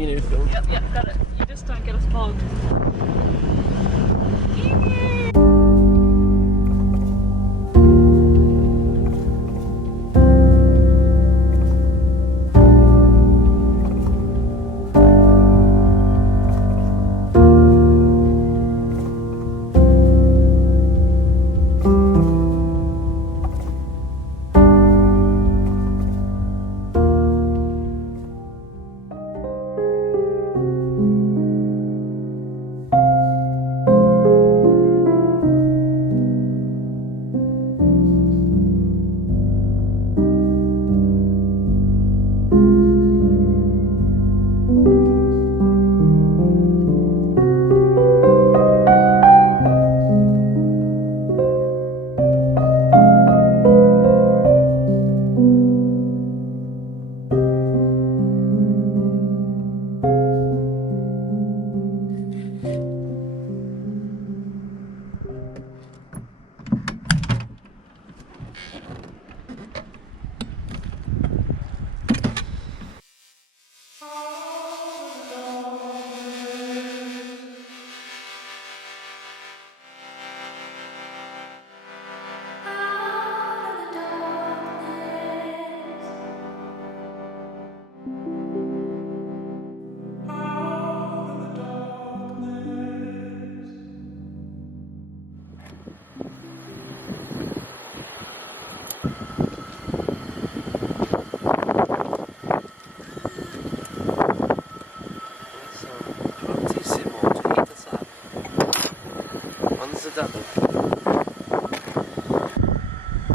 film, you need to film. Yep, got it. You just don't get us bogged.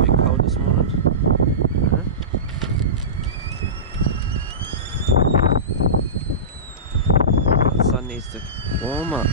Bit cold this morning. The sun needs to warm up.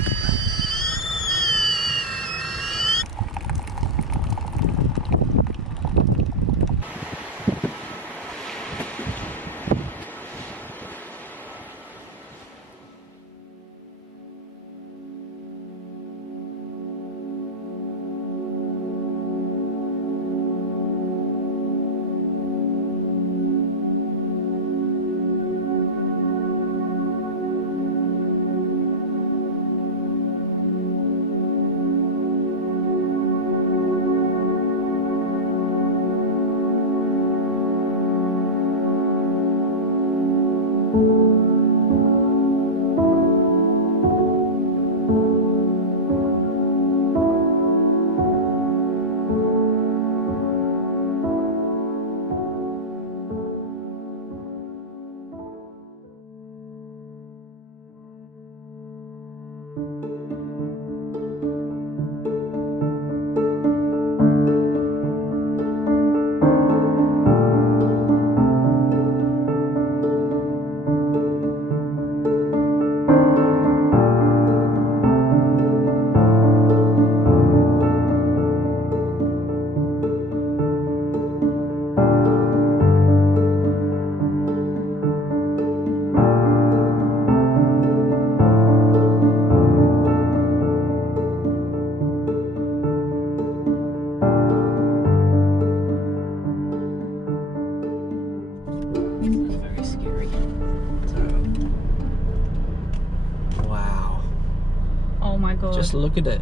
Just look at it.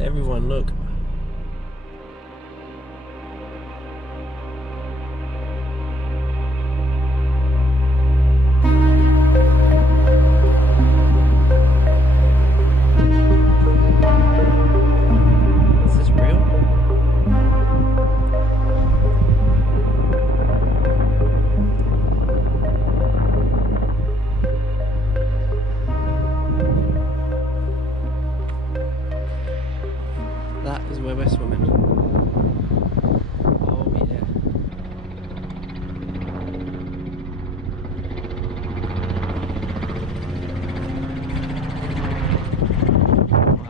Everyone look. Is this real? That is where we're swimming. Oh yeah. Wow.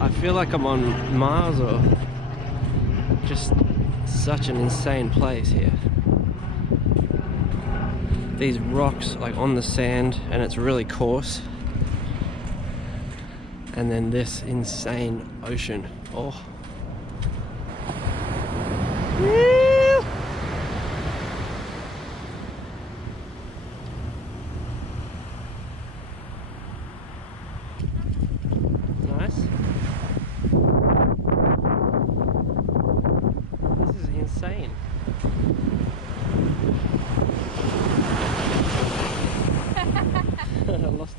I feel like I'm on Mars or just such an insane place here. These rocks like on the sand and it's really coarse. And then this insane ocean. Oh.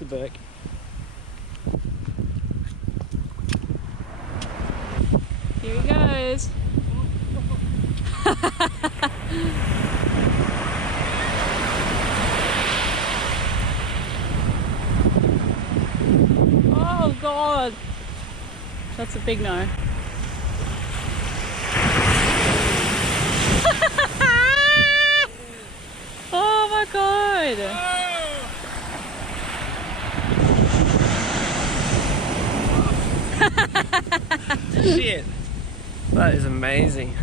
berg. Here he goes. Oh God. That's a big no. Oh my God. Shit. That is amazing.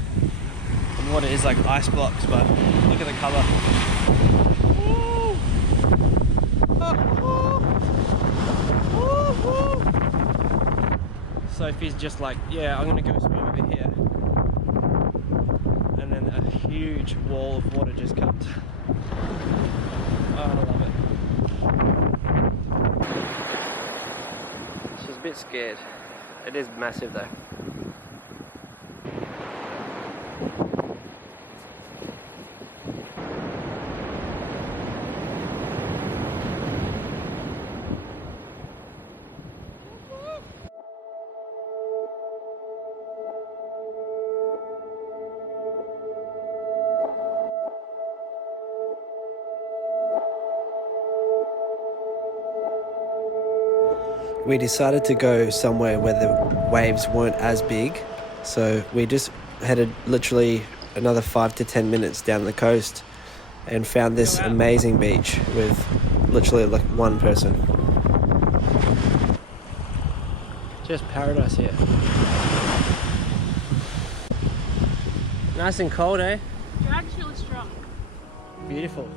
And what it is like ice blocks, but look at the colour. Sophie's just like, yeah, I'm gonna go swim over here. And then a huge wall of water just comes. Oh, I love it. She's a bit scared. It is massive though. We decided to go somewhere where the waves weren't as big, so we just headed literally another 5 to 10 minutes down the coast and found this amazing beach with literally like one person. Just paradise here. Nice and cold, eh? Drag's really strong. Beautiful.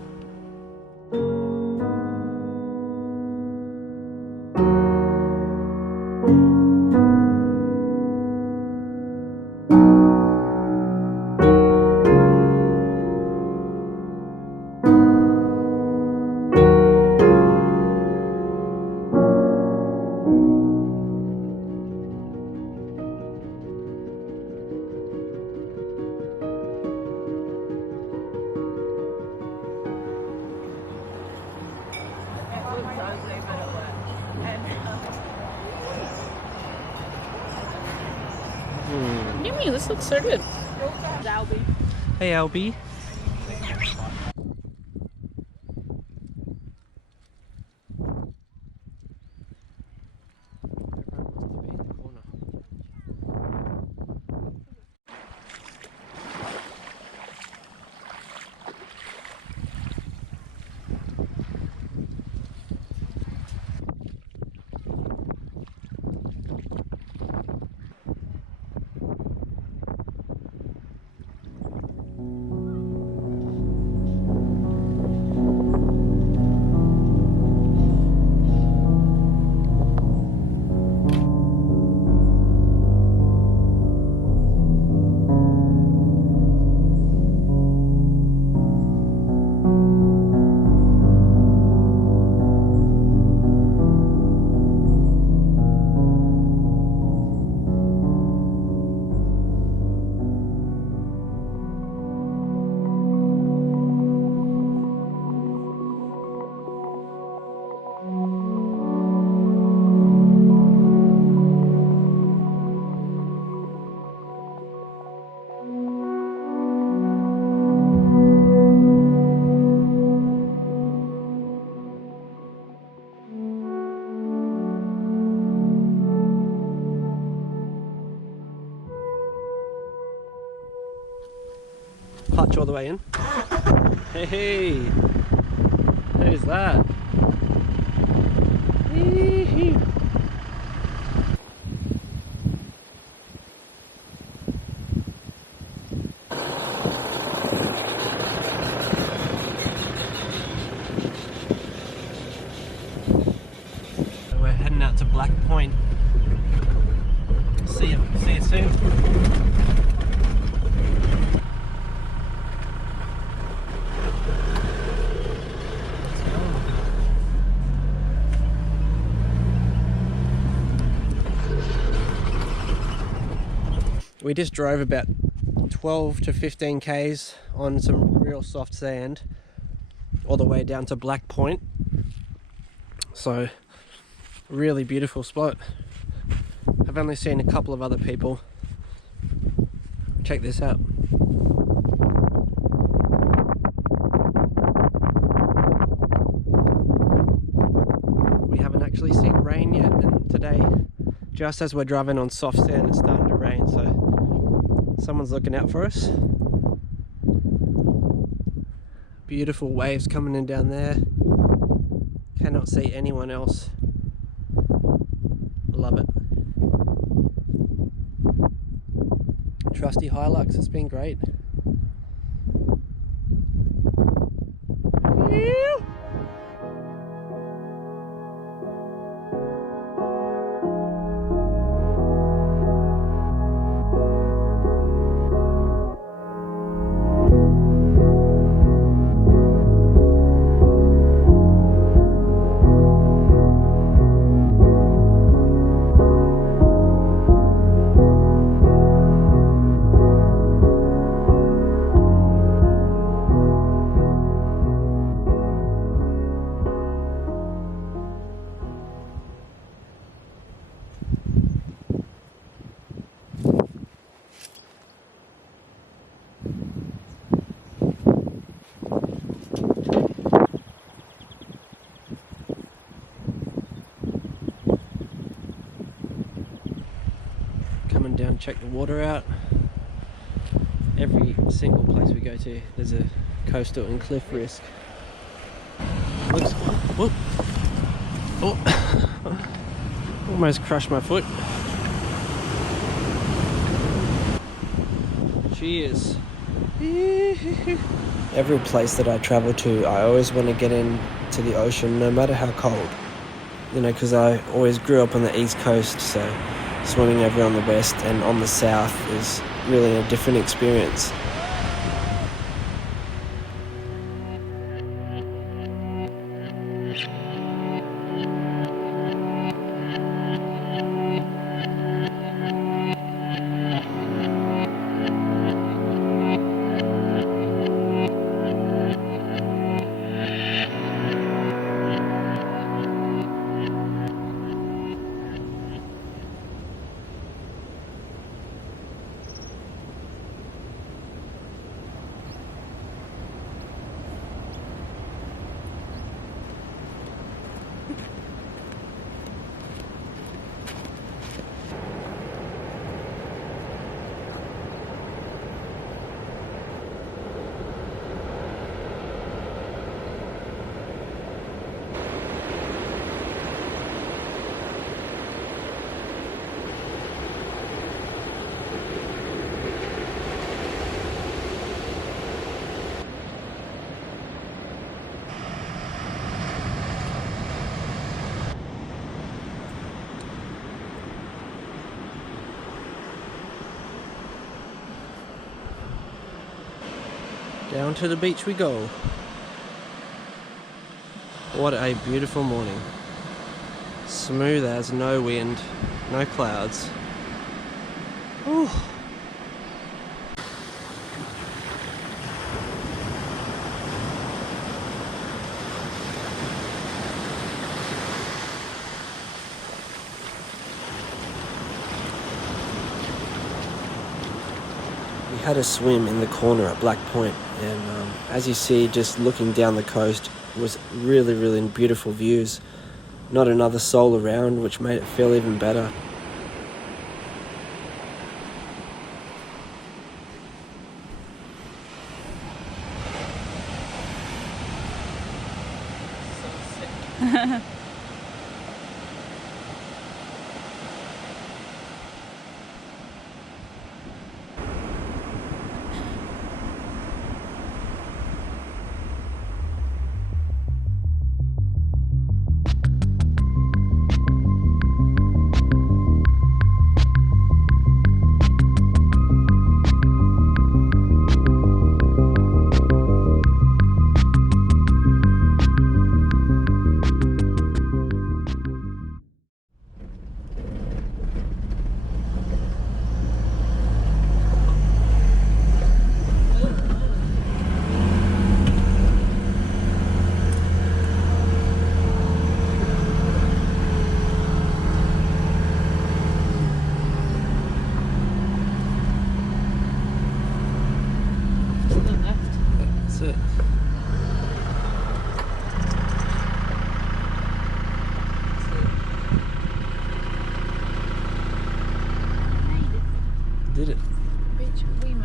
Yummy, this looks so good. Albie. Hey, Albie. Clutch all the way in. Hey, who's that? We're heading out to Black Point. See you soon. We just drove about 12 to 15 k's on some real soft sand all the way down to Black Point, So, really beautiful spot. I've only seen a couple of other people. Check this out. We haven't actually seen rain yet, and today, just as we're driving on soft sand, it's starting to rain, so someone's looking out for us. Beautiful waves coming in down there. Cannot see anyone else. Love it. Trusty Hilux, it's been great. Coming down, check the water out. Every single place we go to, there's a coastal and cliff risk. Looks, whoop, oh, almost crushed my foot. Cheers. Every place that I travel to, I always want to get into the ocean, no matter how cold. You know, because I always grew up on the east coast, so swimming over on the west and on the south is really a different experience. Down to the beach we go. What a beautiful morning. Smooth as, no wind, no clouds. Ooh. We had a swim in the corner at Black Point, and as you see, just looking down the coast was really beautiful views. Not another soul around, which made it feel even better.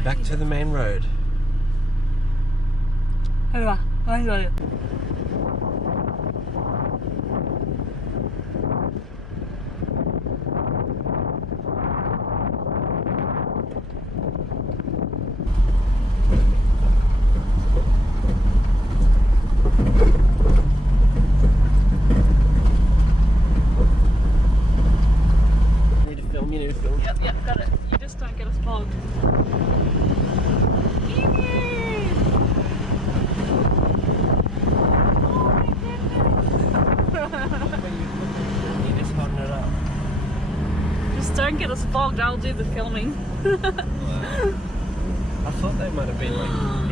Back to the main road. Need to film, you need to film. Yep, got it. You just don't get us bogged. You're just holding it up. Just don't get us bogged. I'll do the filming. I thought they might have been like